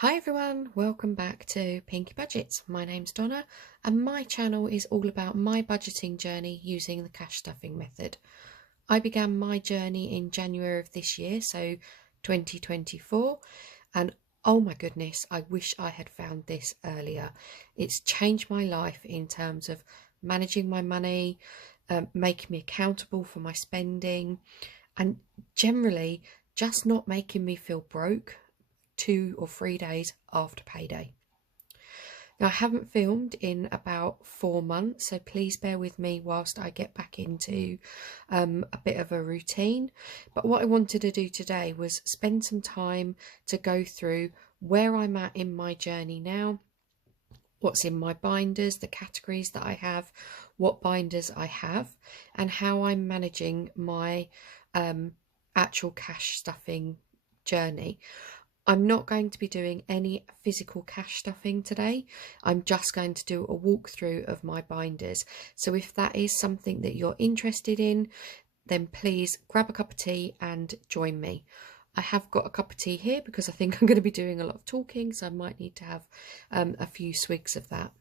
Hi everyone, welcome back to Pinky Budgets. My name's Donna and my channel is all about my budgeting journey using the cash stuffing method. I began my journey in January of this year, so 2024, and oh my goodness, I wish I had found this earlier. It's changed my life in terms of managing my money, making me accountable for my spending, and generally just not making me feel broke 2 or 3 days after payday. Now, I haven't filmed in about 4 months, so please bear with me whilst I get back into a bit of a routine. But what I wanted to do today was spend some time to go through where I'm at in my journey now, what's in my binders, the categories that I have, what binders I have, and how I'm managing my actual cash stuffing journey. I'm not going to be doing any physical cash stuffing today. I'm just going to do a walkthrough of my binders. So if that is something that you're interested in, then please grab a cup of tea and join me. I have got a cup of tea here because I think I'm going to be doing a lot of talking, so I might need to have a few swigs of that.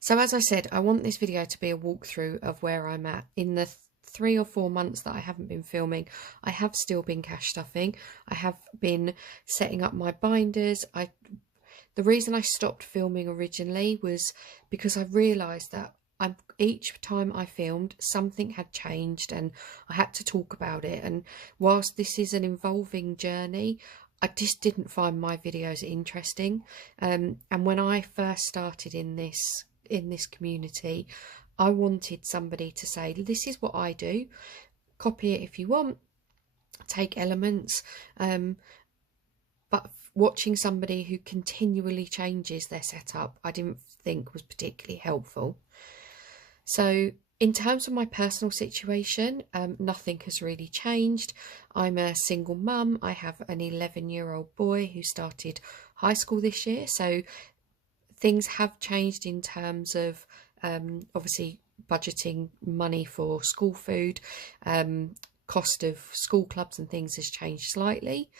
So as I said, I want this video to be a walkthrough of where I'm at. In the 3 or 4 months that I haven't been filming, I have still been cash stuffing. I have been setting up my binders. The reason I stopped filming originally was because I realised that each time I filmed, something had changed and I had to talk about it. And whilst this is an involving journey, I just didn't find my videos interesting. And when I first started in this community, I wanted somebody to say, this is what I do, copy it if you want, take elements, but watching somebody who continually changes their setup, I didn't think was particularly helpful. So in terms of my personal situation, nothing has really changed. I'm a single mum. I have an 11-year-old boy who started high school this year. So things have changed in terms of obviously budgeting money for school food. Cost of school clubs and things has changed slightly.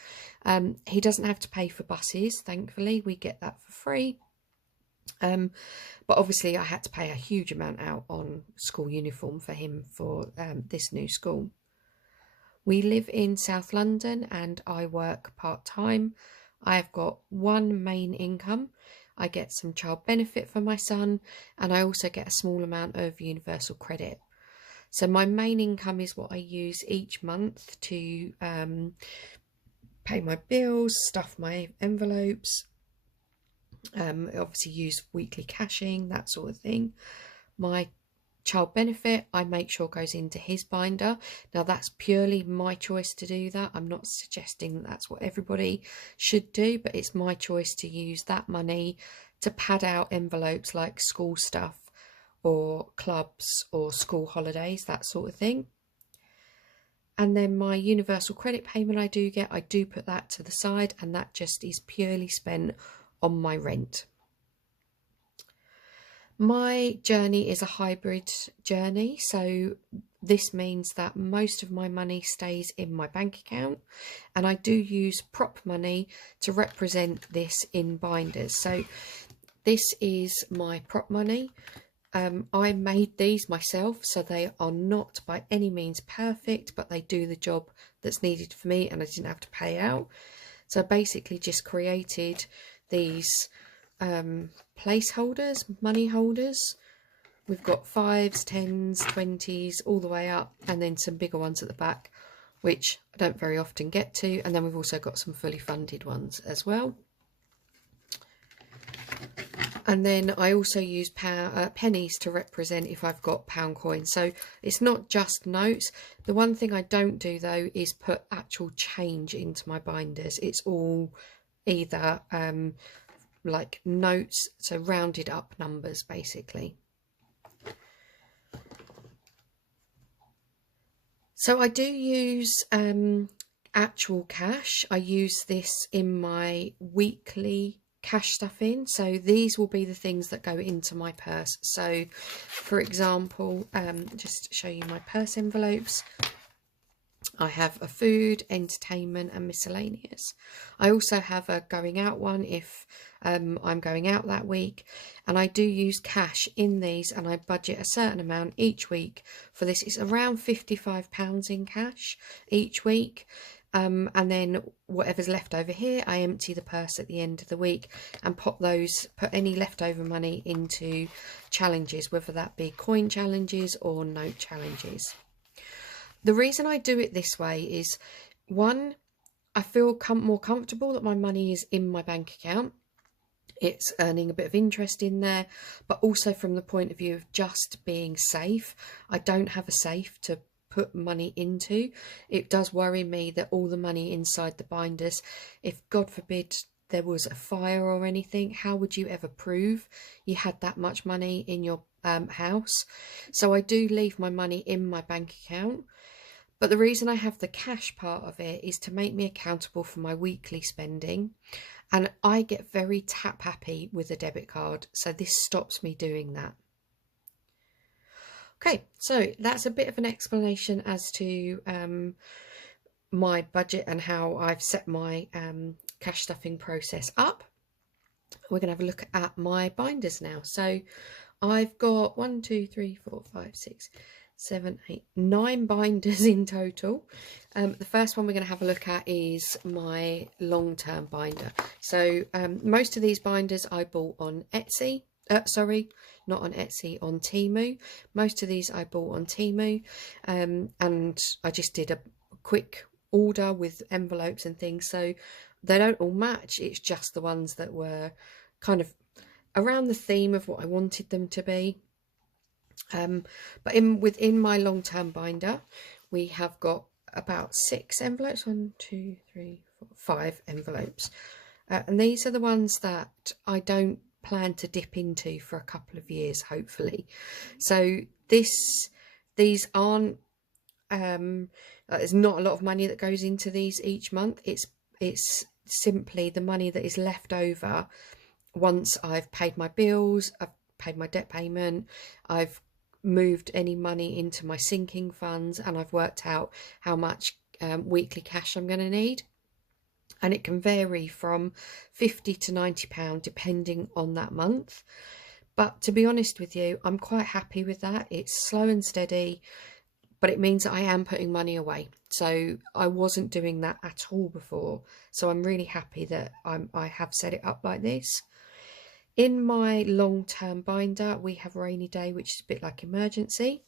He doesn't have to pay for buses, thankfully. We get that for free. But obviously I had to pay a huge amount out on school uniform for him for this new school. We live in South London and I work part-time. I have got one main income. I get some child benefit for my son, and I also get a small amount of universal credit. So my main income is what I use each month to pay my bills, stuff my envelopes, obviously use weekly cashing, that sort of thing. My child benefit, I make sure goes into his binder. Now that's purely my choice to do that. I'm not suggesting that that's what everybody should do, but it's my choice to use that money to pad out envelopes like school stuff or clubs or school holidays, that sort of thing. And then my universal credit payment I do put that to the side, and that just is purely spent on my rent. My journey is a hybrid journey, so this means that most of my money stays in my bank account, and I do use prop money to represent this in binders. So this is my prop money. I made these myself, so they are not by any means perfect, but they do the job that's needed for me and I didn't have to pay out. So I basically just created these placeholders, money holders. We've got 5s, 10s, 20s, all the way up, and then some bigger ones at the back, which I don't very often get to. And then we've also got some fully funded ones as well. And then I also use pennies to represent if I've got pound coins. So it's not just notes. The one thing I don't do though is put actual change into my binders. It's all either like notes, so rounded up numbers basically. So I do use actual cash. I use this in my weekly cash stuffing. So these will be the things that go into my purse. So for example, just to show you my purse envelopes, I have a food, entertainment and miscellaneous. I also have a going out one if I'm going out that week, and I do use cash in these, and I budget a certain amount each week for this. It's around £55 in cash each week. And then whatever's left over here, I empty the purse at the end of the week and put any leftover money into challenges, whether that be coin challenges or note challenges. The reason I do it this way is, one, I feel more comfortable that my money is in my bank account. It's earning a bit of interest in there, but also from the point of view of just being safe. I don't have a safe to put money into. It does worry me that all the money inside the binders, if God forbid there was a fire or anything, how would you ever prove you had that much money in your house? So I do leave my money in my bank account. But the reason I have the cash part of it is to make me accountable for my weekly spending. And I get very tap happy with a debit card, so this stops me doing that. Okay, so that's a bit of an explanation as to my budget and how I've set my cash stuffing process up. We're going to have a look at my binders now. So I've got 1, 2, 3, 4, 5, 6, 7, 8, 9 binders in total. The first one we're going to have a look at is my long-term binder. So most of these binders I bought on Etsy. Sorry, not on Etsy, on Temu. Most of these I bought on Temu, and I just did a quick order with envelopes and things, so they don't all match. It's just the ones that were kind of around the theme of what I wanted them to be. But within my long-term binder, we have got about 6 envelopes. 1, 2, 3, 4, 5 envelopes, and these are the ones that I don't plan to dip into for a couple of years, hopefully. So these aren't there's not a lot of money that goes into these each month. It's simply the money that is left over once I've paid my bills, I've paid my debt payment, I've moved any money into my sinking funds, and I've worked out how much weekly cash I'm going to need. And it can vary from £50 to £90 depending on that month. But to be honest with you, I'm quite happy with that. It's slow and steady, but it means that I am putting money away. So I wasn't doing that at all before. So I'm really happy that I have set it up like this. In my long-term binder, we have rainy day, which is a bit like emergency.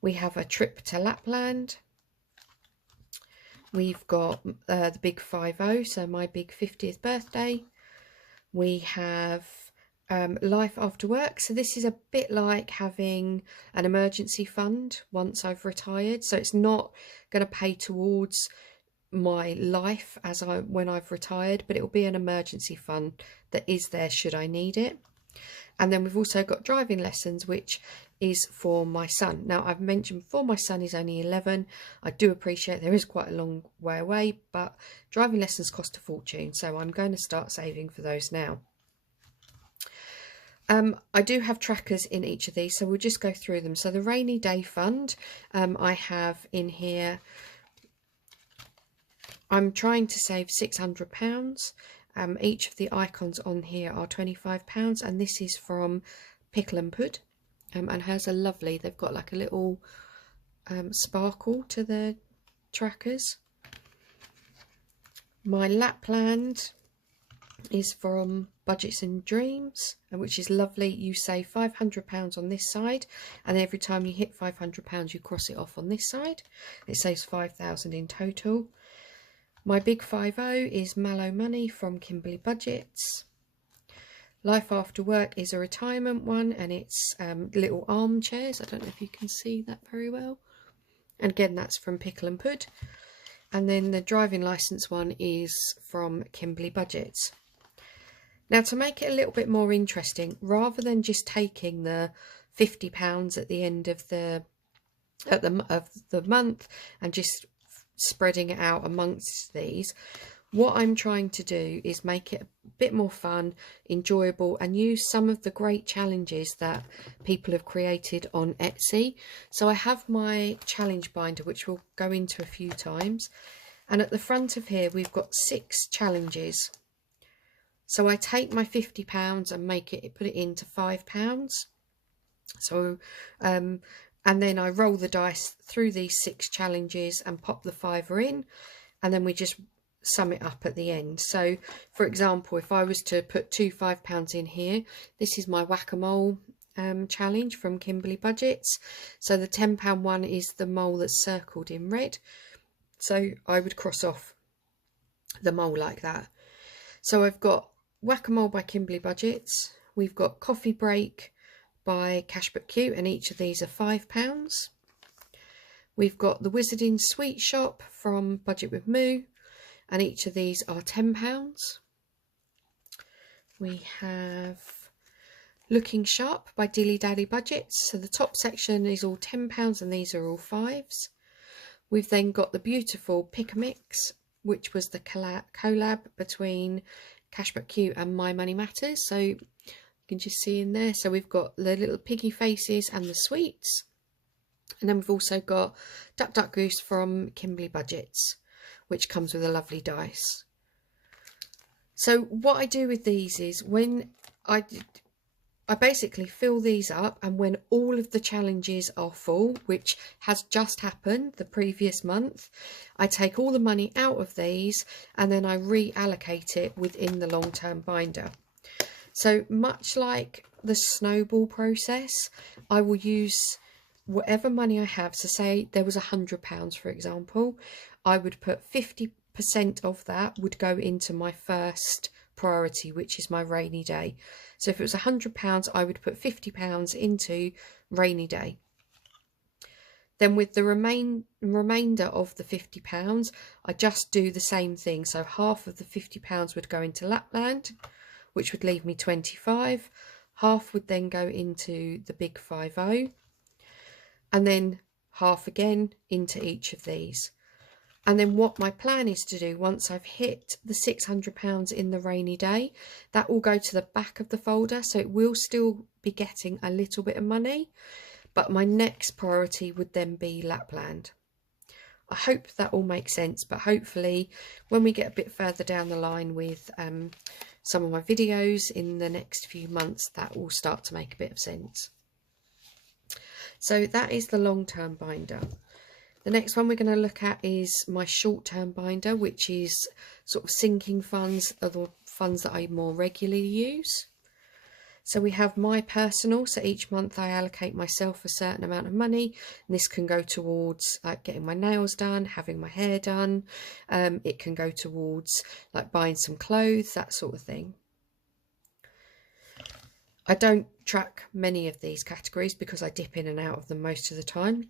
We have a trip to Lapland. We've got the big 50, so my big 50th birthday. We have life after work. So this is a bit like having an emergency fund once I've retired. So it's not going to pay towards my life when I've retired, but it will be an emergency fund that is there should I need it. And then we've also got driving lessons, which is for my son. Now, I've mentioned before, my son is only 11. I do appreciate there is quite a long way away, but driving lessons cost a fortune, so I'm going to start saving for those now. I do have trackers in each of these, so we'll just go through them. So the rainy day fund, I have in here, I'm trying to save £600. Each of the icons on here are £25, and this is from Pickle and Pud, and has a lovely, they've got like a little sparkle to their trackers. My Lapland is from Budgets and Dreams, which is lovely. You save £500 on this side, and every time you hit £500 you cross it off on this side. It saves 5,000 in total. My big 50 is Mallow Money from Kimberly Budgets. Life After Work is a retirement one, and it's little armchairs. I don't know if you can see that very well. And again, that's from Pickle and Pud. And then the driving licence one is from Kimberly Budgets. Now, to make it a little bit more interesting, rather than just taking the £50 at the end of the month and just spreading it out amongst these, what I'm trying to do is make it bit more fun, enjoyable, and use some of the great challenges that people have created on Etsy. So I have my challenge binder, which we'll go into a few times. And at the front of here, we've got 6 challenges. So I take my £50 and put it into £5. So, and then I roll the dice through these 6 challenges and pop the fiver in, and then we just sum it up at the end. So, for example, if I was to put 2 £5 in here, this is my whack-a-mole challenge from Kimberly Budgets. So the £10 one is the mole that's circled in red. So I would cross off the mole like that. So I've got Whack-a-Mole by Kimberly Budgets. We've got Coffee Break by Cash But Cute, and each of these are £5. We've got The Wizarding Sweet Shop from Budget with Moo, and each of these are £10. We have Looking Sharp by Dilly Dally Budgets. So the top section is all £10 and these are all 5s. We've then got the beautiful Pick a Mix, which was the collab between Cash But Cute and My Money Matters. So you can just see in there. So we've got the little piggy faces and the sweets. And then we've also got Duck Duck Goose from Kimberly Budgets, which comes with a lovely dice. So what I do with these is when I basically fill these up, and when all of the challenges are full, which has just happened the previous month, I take all the money out of these and then I reallocate it within the long-term binder. So much like the snowball process, I will use whatever money I have. So say there was £100, for example, I would put 50% of that would go into my first priority, which is my rainy day. So if it was £100, I would put £50 into rainy day. Then with the remainder of the £50, I just do the same thing. So half of the £50 would go into Lapland, which would leave me 25. Half would then go into the big 50, and then half again into each of these. And then what my plan is to do, once I've hit the £600 in the rainy day, that will go to the back of the folder. So it will still be getting a little bit of money, but my next priority would then be Lapland. I hope that all makes sense, but hopefully when we get a bit further down the line with some of my videos in the next few months, that will start to make a bit of sense. So that is the long-term binder. The next one we're going to look at is my short-term binder, which is sort of sinking funds, or the funds that I more regularly use. So we have my personal, so each month I allocate myself a certain amount of money, and this can go towards like getting my nails done, having my hair done. It can go towards like buying some clothes, that sort of thing. I don't track many of these categories because I dip in and out of them most of the time.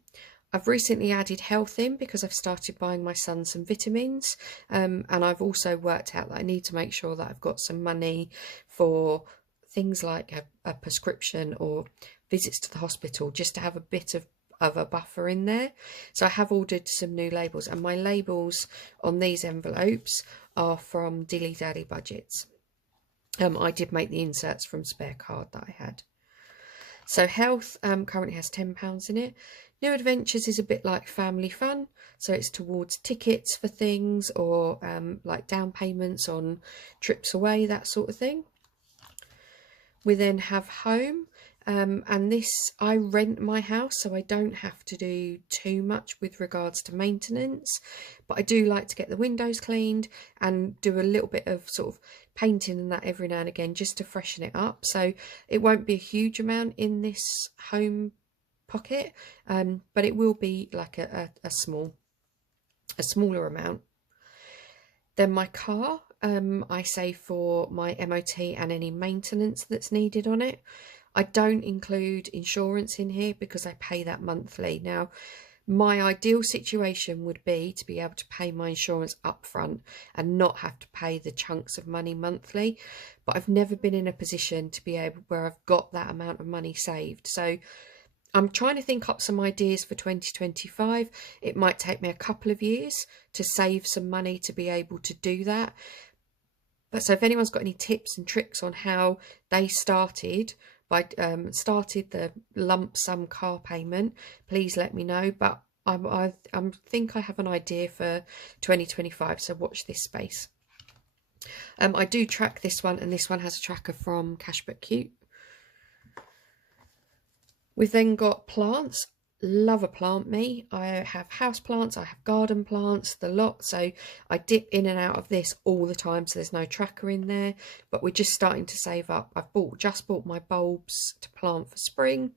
I've recently added health in because I've started buying my son some vitamins, and I've also worked out that I need to make sure that I've got some money for things like a prescription or visits to the hospital, just to have a bit of a buffer in there. So I have ordered some new labels, and my labels on these envelopes are from Dilly Dally Budgets. I did make the inserts from spare card that I had. So health currently has £10 in it. New Adventures is a bit like family fun, so it's towards tickets for things, or like down payments on trips away, that sort of thing. We then have home, and this, I rent my house, so I don't have to do too much with regards to maintenance, but I do like to get the windows cleaned and do a little bit of sort of painting and that every now and again, just to freshen it up. So it won't be a huge amount in this home pocket, but it will be like a smaller amount. Then my car, I save for my MOT and any maintenance that's needed on it. I don't include insurance in here because I pay that monthly. Now, my ideal situation would be to be able to pay my insurance up front and not have to pay the chunks of money monthly, but I've never been in a position to be able where I've got that amount of money saved. So I'm trying to think up some ideas for 2025. It might take me a couple of years to save some money to be able to do that. But so if anyone's got any tips and tricks on how they started started the lump sum car payment, please let me know. But I think I have an idea for 2025, so watch this space. I do track this one, and this one has a tracker from Cashbook Cute. We've then got plants. Love a plant, me. I have house plants, I have garden plants, the lot. So I dip in and out of this all the time, so there's no tracker in there. But we're just starting to save up. I've just bought my bulbs to plant for spring.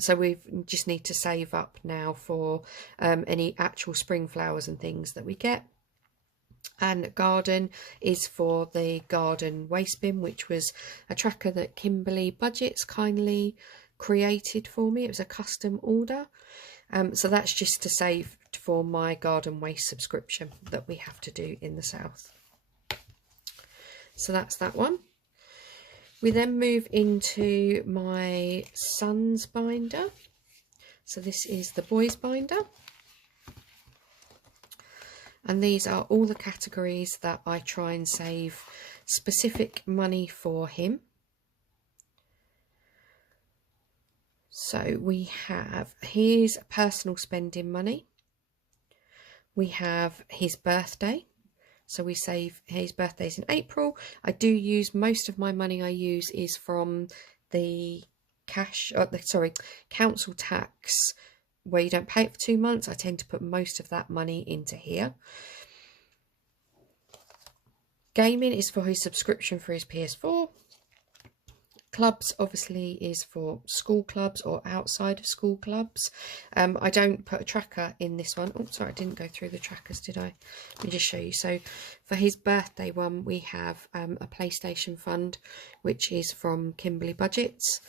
So we just need to save up now for any actual spring flowers and things that we get. And garden is for the garden waste bin, which was a tracker that Kimberly Budgets kindly created for me. It was a custom order. So that's just to save for my garden waste subscription that we have to do in the south. So that's that one. We then move into my son's binder. So this is the boys binder. And these are all the categories that I try and save specific money for him. So we have his personal spending money. We have his birthday. So we save his birthdays in April. I do use, most of my money I use is from the council tax, where you don't pay it for 2 months. I tend to put most of that money into here. Gaming is for his subscription for his PS4. Clubs obviously is for school clubs or outside of school clubs. I don't put a tracker in this one. Oh, sorry, I didn't go through the trackers, did I? Let me just show you. So for his birthday one, we have a PlayStation fund, which is from Kimberly Budgets.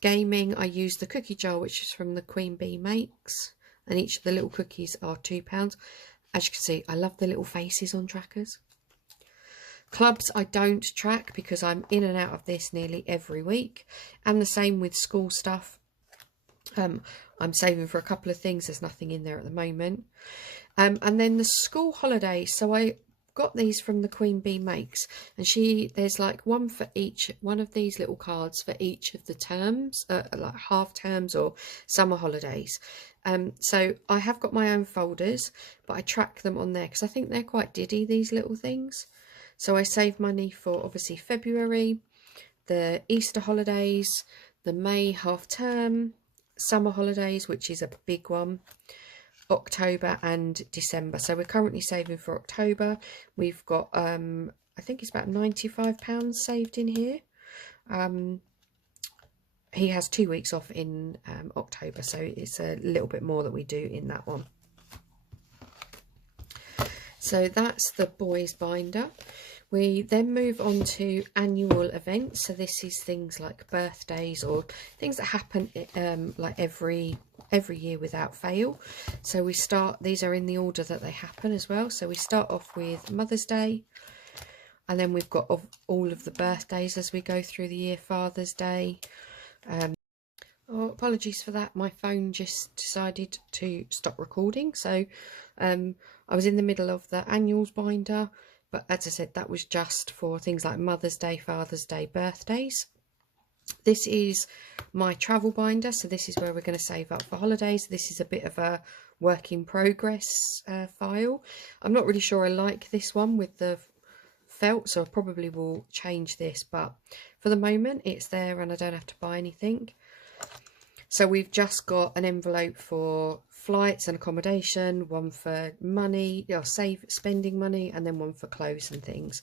Gaming, I use the cookie jar, which is from the Queen Bee Makes, and each of the little cookies are £2. As you can see, I love the little faces on trackers. Clubs I don't track because I'm in and out of this nearly every week, and the same with school stuff. I'm saving for a couple of things. There's nothing in there at the moment. And then the school holidays. So I got these from the Queen Bee Makes, and there's like one for each one of these little cards for each of the terms, like half terms or summer holidays. So I have got my own folders, but I track them on there because I think they're quite diddy, these little things. So I save money for obviously February, the Easter holidays, the May half term, summer holidays, which is a big one, October and December. So we're currently saving for October. We've got I think it's about £95 saved in here. He has 2 weeks off in October, so it's a little bit more that we do in that one. So that's the boys binder. We then move on to annual events. So this is things like birthdays or things that happen like every year without fail. So we start, these are in the order that they happen as well. So we start off with Mother's Day, and then we've got all of the birthdays as we go through the year. Father's Day. Oh, apologies for that. My phone just decided to stop recording. So I was in the middle of the annuals binder, but as I said, that was just for things like Mother's Day, Father's Day, birthdays. This is my travel binder. So this is where we're going to save up for holidays. This is a bit of a work in progress file. I'm not really sure I like this one with the felt, so I probably will change this, but for the moment it's there and I don't have to buy anything. So we've just got an envelope for flights and accommodation, one for money, spending money, and then one for clothes and things.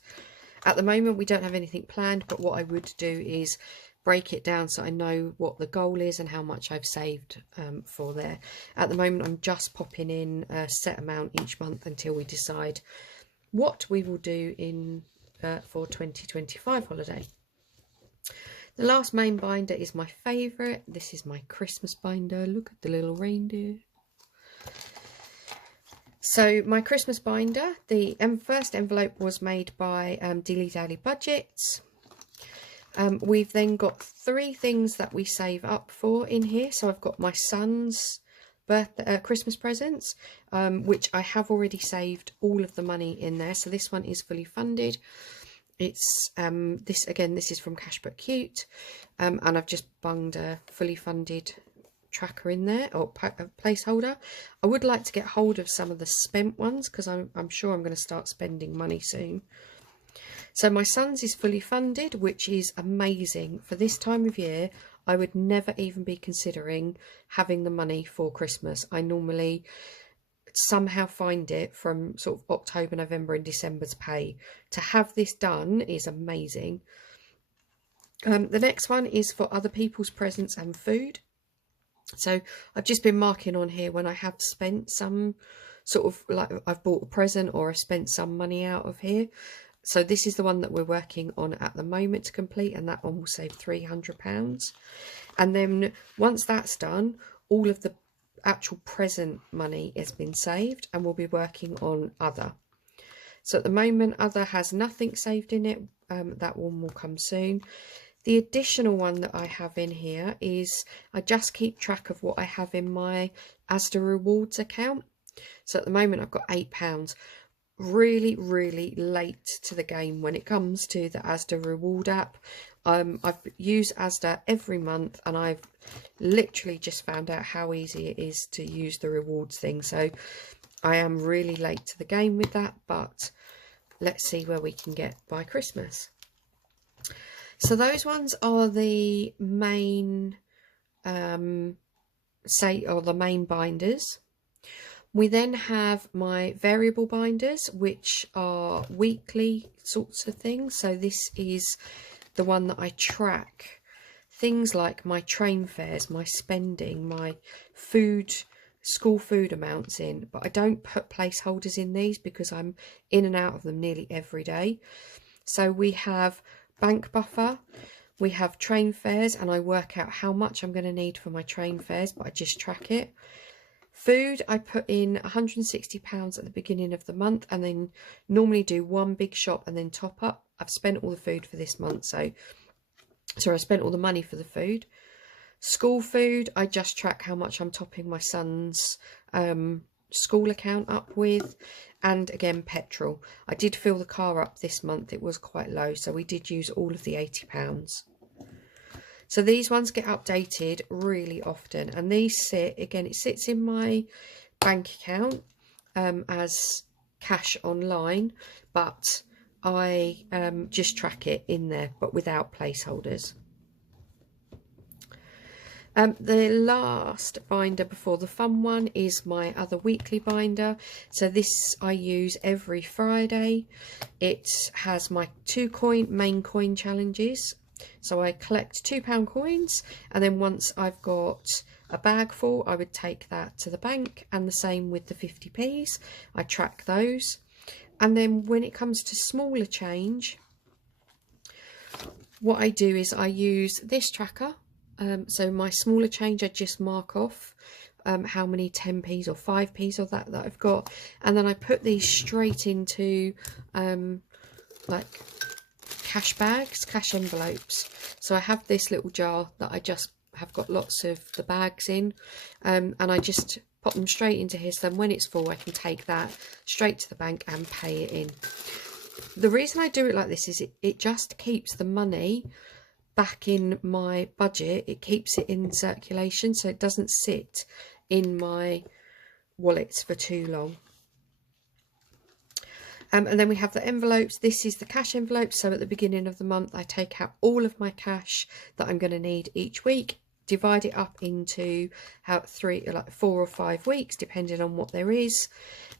At the moment we don't have anything planned, but what I would do is break it down so I know what the goal is and how much I've saved for there. At the moment I'm just popping in a set amount each month until we decide what we will do in for 2025 holiday. The last main binder is my favourite. This is my Christmas binder. Look at the little reindeer. So my Christmas binder, the first envelope was made by Dilly Dally Budgets. We've then got 3 things that we save up for in here. So I've got my son's Christmas presents, which I have already saved all of the money in there. So this one is fully funded. It's this is from Cash But Cute, and I've just bunged a fully funded tracker in there, or a placeholder. I would like to get hold of some of the spent ones because I'm sure I'm going to start spending money soon. So my son's is fully funded, which is amazing for this time of year. I would never even be considering having the money for Christmas. I normally somehow find it from sort of October, November and December's pay. To have this done is amazing. The next one is for other people's presents and food. So I've just been marking on here when I have spent some sort of, like, I've bought a present or I spent some money out of here. So this is the one that we're working on at the moment to complete, and that one will save £300. And then once that's done, all of the actual present money has been saved, and we'll be working on other. So at the moment, other has nothing saved in it. That one will come soon. The additional one that I have in here is I just keep track of what I have in my Asda Rewards account. So at the moment, I've got £8. Really late to the game when it comes to the Asda Reward app. I've used Asda every month, and I've literally just found out how easy it is to use the rewards thing. So I am really late to the game with that, but let's see where we can get by Christmas. So those ones are the main the main binders. We then have my variable binders, which are weekly sorts of things. So this is the one that I track things like my train fares, my spending, my food, school food amounts in. But I don't put placeholders in these because I'm in and out of them nearly every day. So we have bank buffer, we have train fares, and I work out how much I'm going to need for my train fares, but I just track it. Food, I put in £160 at the beginning of the month, and then normally do one big shop and then top up. I've spent all the food for this month, so I spent all the money for the food. School food, I just track how much I'm topping my son's school account up with. And again, petrol. I did fill the car up this month. It was quite low, so we did use all of the £80. So these ones get updated really often, and these sit, again, it sits in my bank account as cash online, but I just track it in there, but without placeholders. The last binder before the fun one is my other weekly binder. So this I use every Friday. It has my 2 main coin challenges. So I collect £2 coins, and then once I've got a bag full, I would take that to the bank, and the same with the 50p's. I track those. And then when it comes to smaller change, what I do is I use this tracker. So my smaller change, I just mark off how many 10p's or 5p's or that I've got, and then I put these straight into like cash bags, cash envelopes. So I have this little jar that I just have got lots of the bags in, and I just pop them straight into here, so then when it's full I can take that straight to the bank and pay it in. The reason I do it like this is it just keeps the money back in my budget. It keeps it in circulation, so it doesn't sit in my wallets for too long. And then we have the envelopes. This is the cash envelope. So at the beginning of the month, I take out all of my cash that I'm going to need each week, divide it up into 4 or 5 weeks, depending on what there is.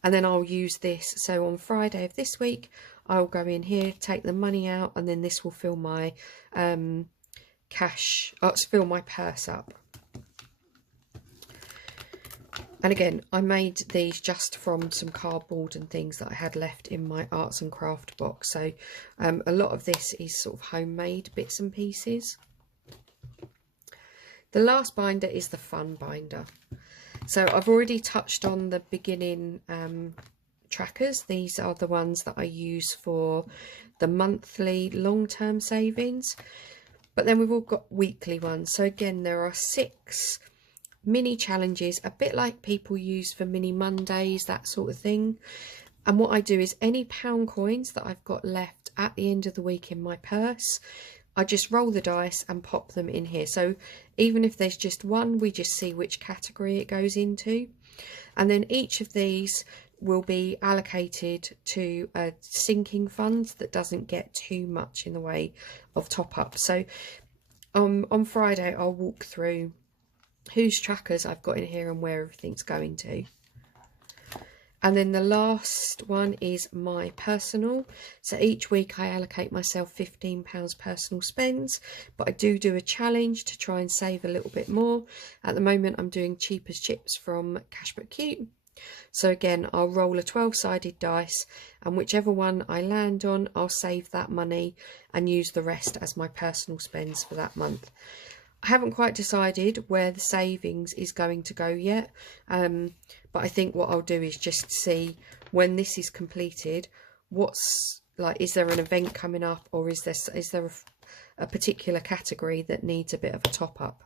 And then I'll use this. So on Friday of this week, I'll go in here, take the money out, and then this will fill my fill my purse up. And again, I made these just from some cardboard and things that I had left in my arts and craft box. So a lot of this is sort of homemade bits and pieces. The last binder is the fun binder. So I've already touched on the beginning trackers. These are the ones that I use for the monthly long-term savings. But then we've all got weekly ones. So again, there are 6 mini challenges, a bit like people use for mini Mondays, that sort of thing. And what I do is any pound coins that I've got left at the end of the week in my purse. I just roll the dice and pop them in here. So even if there's just one, we just see which category it goes into. And then each of these will be allocated to a sinking fund that doesn't get too much in the way of top up. So on Friday, I'll walk through whose trackers I've got in here and where everything's going to. And then the last one is my personal. So each week I allocate myself £15 personal spends, but I do a challenge to try and save a little bit more. At the moment I'm doing cheap as chips from Cashbook Cute. So again, I'll roll a 12-sided dice, and whichever one I land on, I'll save that money and use the rest as my personal spends for that month. I haven't quite decided where the savings is going to go yet, but I think what I'll do is just see when this is completed, what's like, is there an event coming up, or is there a particular category that needs a bit of a top up.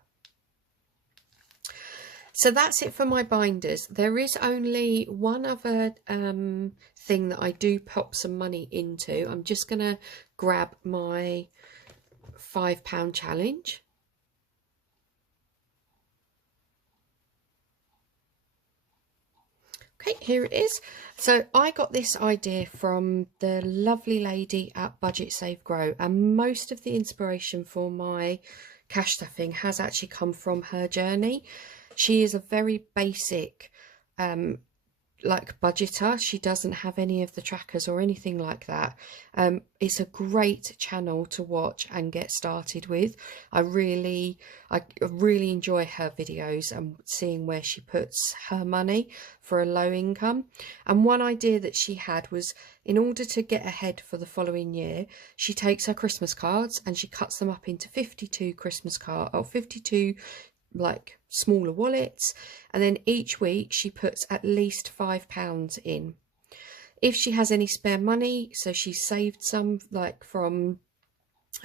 So that's it for my binders. There is only one other thing that I do pop some money into. I'm just going to grab my £5 challenge. Okay, here it is. So I got this idea from the lovely lady at Budget Save Grow, and most of the inspiration for my cash stuffing has actually come from her journey. She is a very basic like budgeter. She doesn't have any of the trackers or anything like that. It's a great channel to watch and get started with. I really enjoy her videos and seeing where she puts her money for a low income. And one idea that she had was, in order to get ahead for the following year, she takes her Christmas cards and she cuts them up into 52 Christmas cards, or 52 like smaller wallets, and then each week she puts at least £5 in. If she has any spare money, so she's saved some like from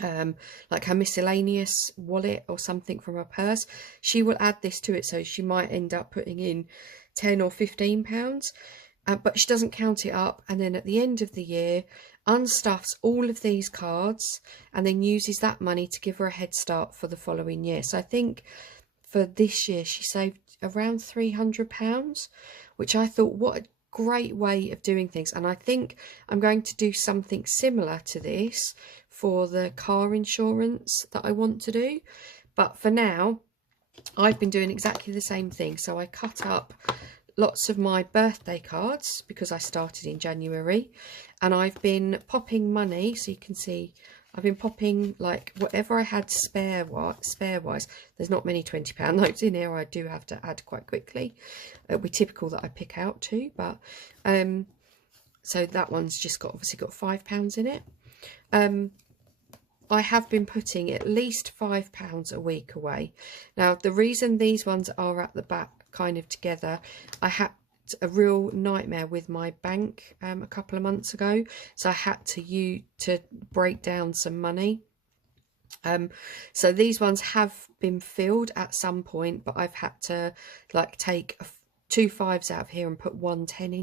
like her miscellaneous wallet or something from her purse, she will add this to it, so she might end up putting in £10 or £15, but she doesn't count it up, and then at the end of the year unstuffs all of these cards and then uses that money to give her a head start for the following year. So I think for this year she saved around £300, which I thought, what a great way of doing things. And I think I'm going to do something similar to this for the car insurance that I want to do. But for now, I've been doing exactly the same thing. So I cut up lots of my birthday cards because I started in January, and I've been popping money, so you can see I've been popping like whatever I had spare wise. There's not many £20 notes in here. I do have to add quite quickly. It'll be typical that I pick out too, but so that one's just obviously got £5 in it. I have been putting at least £5 a week away. Now the reason these ones are at the back kind of together, I had a real nightmare with my bank a couple of months ago, so I had to break down some money. So these ones have been filled at some point, but I've had to like take 2 5s out of here and put 1 10 in